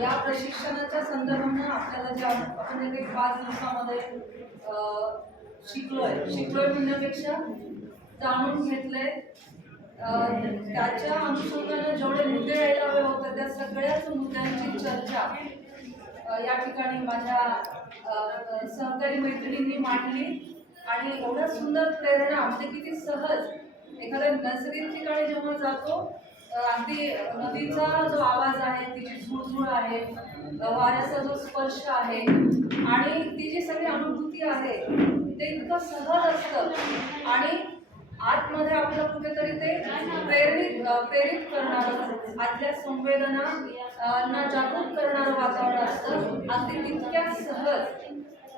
या प्रशिक्षणाच्या संदर्भानं आपल्याला जे आपण एक पाच दिवसामध्ये शिकलोय. शिकलोय म्हणण्यापेक्षा जाणून घेतलंय. त्याच्या अनुषंगानं जेवढे मुद्दे यायला हवे होते त्या सगळ्याच मुद्द्यांची चर्चा या ठिकाणी माझ्या सहकारी मैत्रिणींनी मांडली. आणि एवढं सुंदर प्रेरणा म्हणजे किती सहज एखाद्या नैसर्गिक ठिकाणी जेव्हा जातो अगदी नदीचा जो आवाज आहे तिची झुळझुळ आहे वाऱ्याचा जो स्पर्श आहे आणि ती जी सगळी अनुभूती आहे ते इतकं सहज असतं आणि आतमध्ये आपलं कुठेतरी ते प्रेरित प्रेरित करणारं आतल्या संवेदना ना जागृत करणारं वातावरण असतं. अगदी तितक्याच सहज.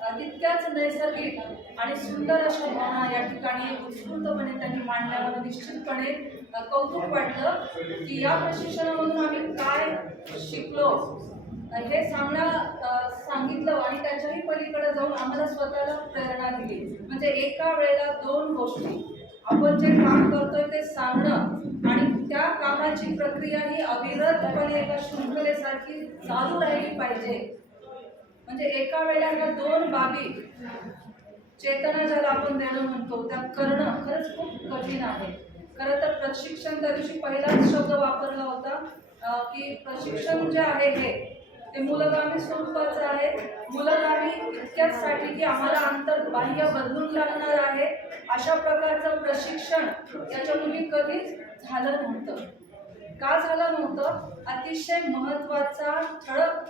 तितक्याच नैसर्गिक आणि सुंदर अशा भावना या ठिकाणी उत्स्फूर्तपणे त्यांनी मांडल्यावर निश्चितपणे कौतुक वाटलं की या प्रशिक्षणामधून आम्ही काय शिकलो हे सांगणं सांगितलं आणि त्याच्याही पलीकडे जाऊन आम्हाला स्वतःला प्रेरणा दिली. म्हणजे एका वेळेला दोन गोष्टी. आपण जे काम करतोय ते सांगणं आणि त्या कामाची प्रक्रिया ही अविरतपणे एका शृंखलेसारखी चालू राहिली पाहिजे. म्हणजे एका वेळेला ह्या दोन बाबी चेतना ज्याला आपण देणं म्हणतो त्या करणं खरंच खूप कठीण आहे. खरं तर प्रशिक्षण त्या दिवशी पहिलाच शब्द वापरला होता की प्रशिक्षण जे आहे हे ते मुलगामी स्वरूपाचं आहे. मुलगामी इतक्याचसाठी की आम्हाला अंतर बाह्य बदलून लागणार आहे. अशा प्रकारचं प्रशिक्षण याच्यापूर्वी कधीच झालं नव्हतं. का झालं नव्हतं? अतिशय महत्त्वाचा ठळक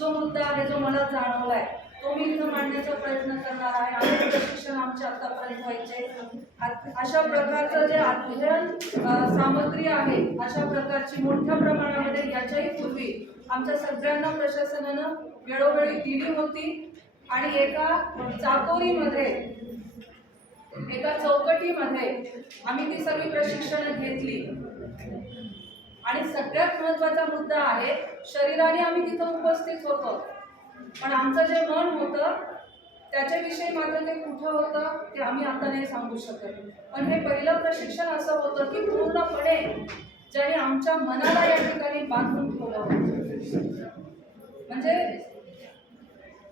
जो मुद्दा आहे जो मला जाणवलाय तो मी इथं मांडण्याचा प्रयत्न करणार आहे. आणि प्रशिक्षण आमच्या आतापर्यंत व्हायचे अशा प्रकारचं जे अध्ययन सामग्री आहे अशा प्रकारची मोठ्या प्रमाणामध्ये याच्याही पूर्वी आमच्या सगळ्यांना प्रशासनानं वेळोवेळी दिली होती. आणि एका चाकोरीमध्ये एका चौकटीमध्ये आम्ही ती सगळी प्रशिक्षणं घेतली. आणि सगळ्यात महत्त्वाचा मुद्दा आहे शरीराने आम्ही तिथं उपस्थित होतो. पण आमचं जे मन होतं त्याच्याविषयी मात्र ते कुठं होतं ते आम्ही आता नाही सांगू शकत. पण हे पहिलं प्रशिक्षण असं होतं की पूर्णपणे ज्याने आमच्या मनाला या ठिकाणी बांधून ठेवलं म्हणजे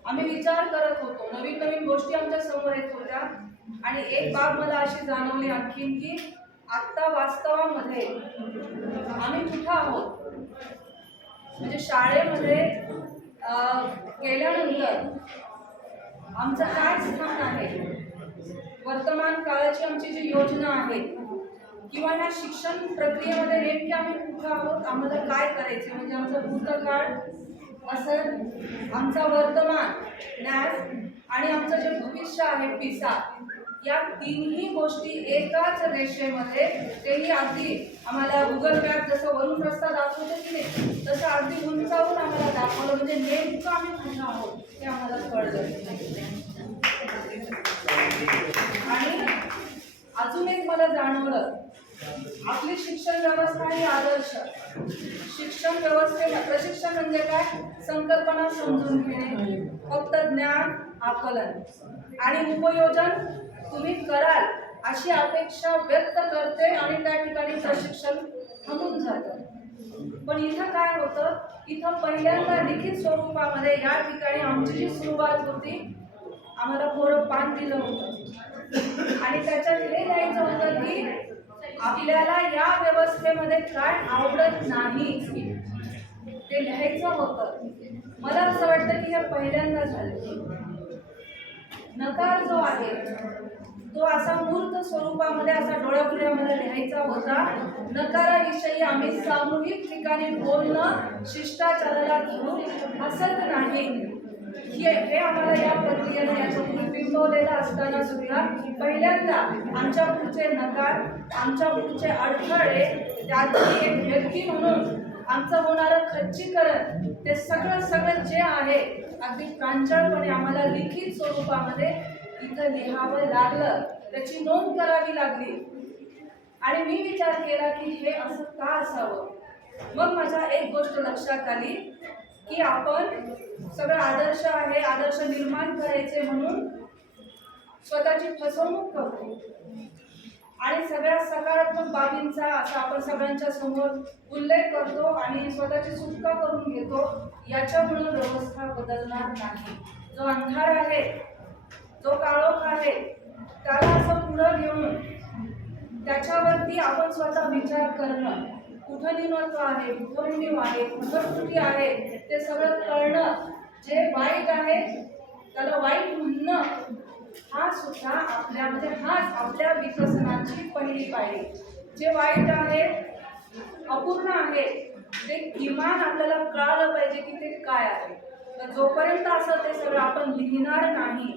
आम्ही विचार करत होतो नवीन नवीन गोष्टी आमच्यासमोर येत होत्या. आणि एक बाब मला अशी जाणवली आणखीन की आत्ता वास्तवामध्ये आम्ही कुठं आहोत? म्हणजे शाळेमध्ये गेल्यानंतर आमचं काय स्थान आहे? वर्तमान काळाची आमची जी योजना आहे किंवा ह्या शिक्षण प्रक्रियेमध्ये नेमके आम्ही कुठं आहोत? आम्हाला काय करायचे? म्हणजे आमचं भूतकाळ असं आमचा वर्तमान न्यास आणि आमचं जे भविष्य आहे पिसा या तिन्ही गोष्टी एकाच रेषेमध्ये तेही अगदी आम्हाला गुगल मॅप जसं वरून रस्ता दाखवतो की नाही तसं अगदी उंचावून आम्हाला दाखवलं. म्हणजे नेमकं आम्ही कुठं आहोत हे आम्हाला कळलं. आणि अजून एक मला जाणवलं आपली शिक्षण व्यवस्था ही आदर्श. शिक्षण व्यवस्थेला प्रशिक्षण म्हणजे काय? संकल्पना समजून घेणे फक्त ज्ञान आकलन आणि उपयोजन अशी अपेक्षा व्यक्त करते आणि त्या ठिकाणी प्रशिक्षण थांबून जातं. पण इथं काय होतं? इथं पहिल्यांदा लिखित स्वरूपामध्ये या ठिकाणी आमची जी सुरुवात होती आम्हाला पोरं पान दिलं होतं. आणि त्याच्यात हे लिहायचं होतं की आपल्याला या व्यवस्थेमध्ये काय आवडत नाही ते लिहायचं होतं. मला असं वाटतं की हे पहिल्यांदा झालं. नकार जो आहे तो असा मूर्त स्वरूपामध्ये असा डोळ्यापुऱ्यामध्ये लिहायचा होता. नकाराविषयी आम्ही सामूहिक ठिकाणी बोलणं शिष्टाचाराला घेऊन हसत नाही. हे हे आम्हाला या प्रक्रियेने याच्यातून पिंबवलेलं असताना सुद्धा पहिल्यांदा आमच्या पुढचे नकार आमच्या पुढचे अडथळे त्यातली एक व्यक्ती म्हणून आमचं होणारं खच्चीकरण ते सगळं सगळं जे आहे अगदी प्रांजळपणे आम्हाला लिखित स्वरूपामध्ये इथं लिहावं लागलं त्याची नोंद करावी लागली. आणि मी विचार केला की हे असं का असावं? मग माझ्या एक गोष्ट लक्षात आली की आपण सगळं आदर्श आहे आदर्श निर्माण करायचे म्हणून स्वतःची फसवणूक करतो. आणि सगळ्या सकारात्मक बाबींचा असा आपण सगळ्यांच्या समोर उल्लेख करतो आणि स्वतःची सुटका करून घेतो याच्यामुळं व्यवस्था बदलणार नाही. जो अंधार आहे जो काळोख आहे त्याला असं पुढं घेऊन त्याच्यावरती आपण स्वतः विचार करणं. कुठं न्यूनत्व आहे कुठं उणीव आहे कुठं त्रुटी आहे ते सगळं कळणं जे वाईट आहे त्याला वाईट म्हणणं हा सुद्धा आपल्या म्हणजे हाच आपल्या विकसनाची पहिली पायरी. जे वाईट आहे अपूर्ण आहे ते किमान आपल्याला कळालं पाहिजे की ते काय आहे. तर जोपर्यंत असं ते सगळं आपण लिहिणार नाही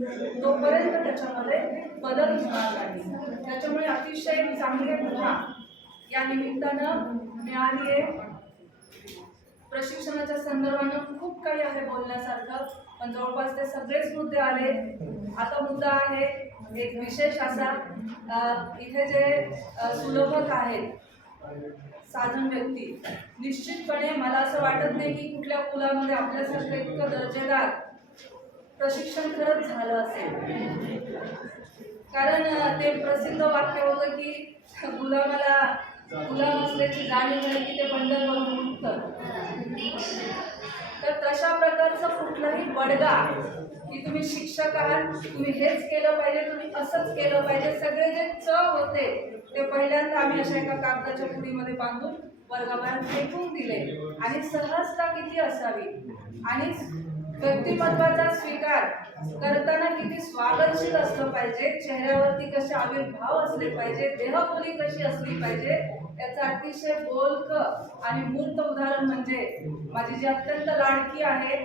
तोपर्यंत त्याच्यामध्ये बदल होणार नाही. त्याच्यामुळे अतिशय चांगली मुभा या निमित्तानं मिळाली आहे प्रशिक्षणाच्या संदर्भानं खूप काही आहे बोलण्यासारखं पण जवळपास ते सगळेच मुद्दे आले. आता मुद्दा आहे एक विशेष असा इथे जे सुलभक आहेत साधन व्यक्ती निश्चितपणे मला असं वाटत नाही की कुठल्या पुलामध्ये आपल्यासारखं इतकं दर्जेदार प्रशिक्षण खरंच झालं असेल. कारण ते प्रसिद्ध वाक्य होतं की गुलामाला गुलाम असल्याची जाणीव झाली की ते बंडल करून उठतं तर तशा प्रकारचं कुठलाही बडगा की तुम्ही शिक्षक आहात तुम्ही हेच केलं पाहिजे तुम्ही असंच केलं पाहिजे सगळे जे च होते ते पहिल्यांदा आम्ही अशा एका कागदाच्या पुडीमध्ये बांधून वर्गाबाहेर फेकून दिले. आणि सहजता किती असावी? आणि व्यक्तिमत्वाचा स्वीकार करताना किती स्वागतशील असलं पाहिजे चेहऱ्यावरती कसे आविर्भाव असले पाहिजे देहबोली कशी असली पाहिजे याचं अतिशय बोलक आणि मूर्त उदाहरण म्हणजे माझी जी अत्यंत लाडकी आहे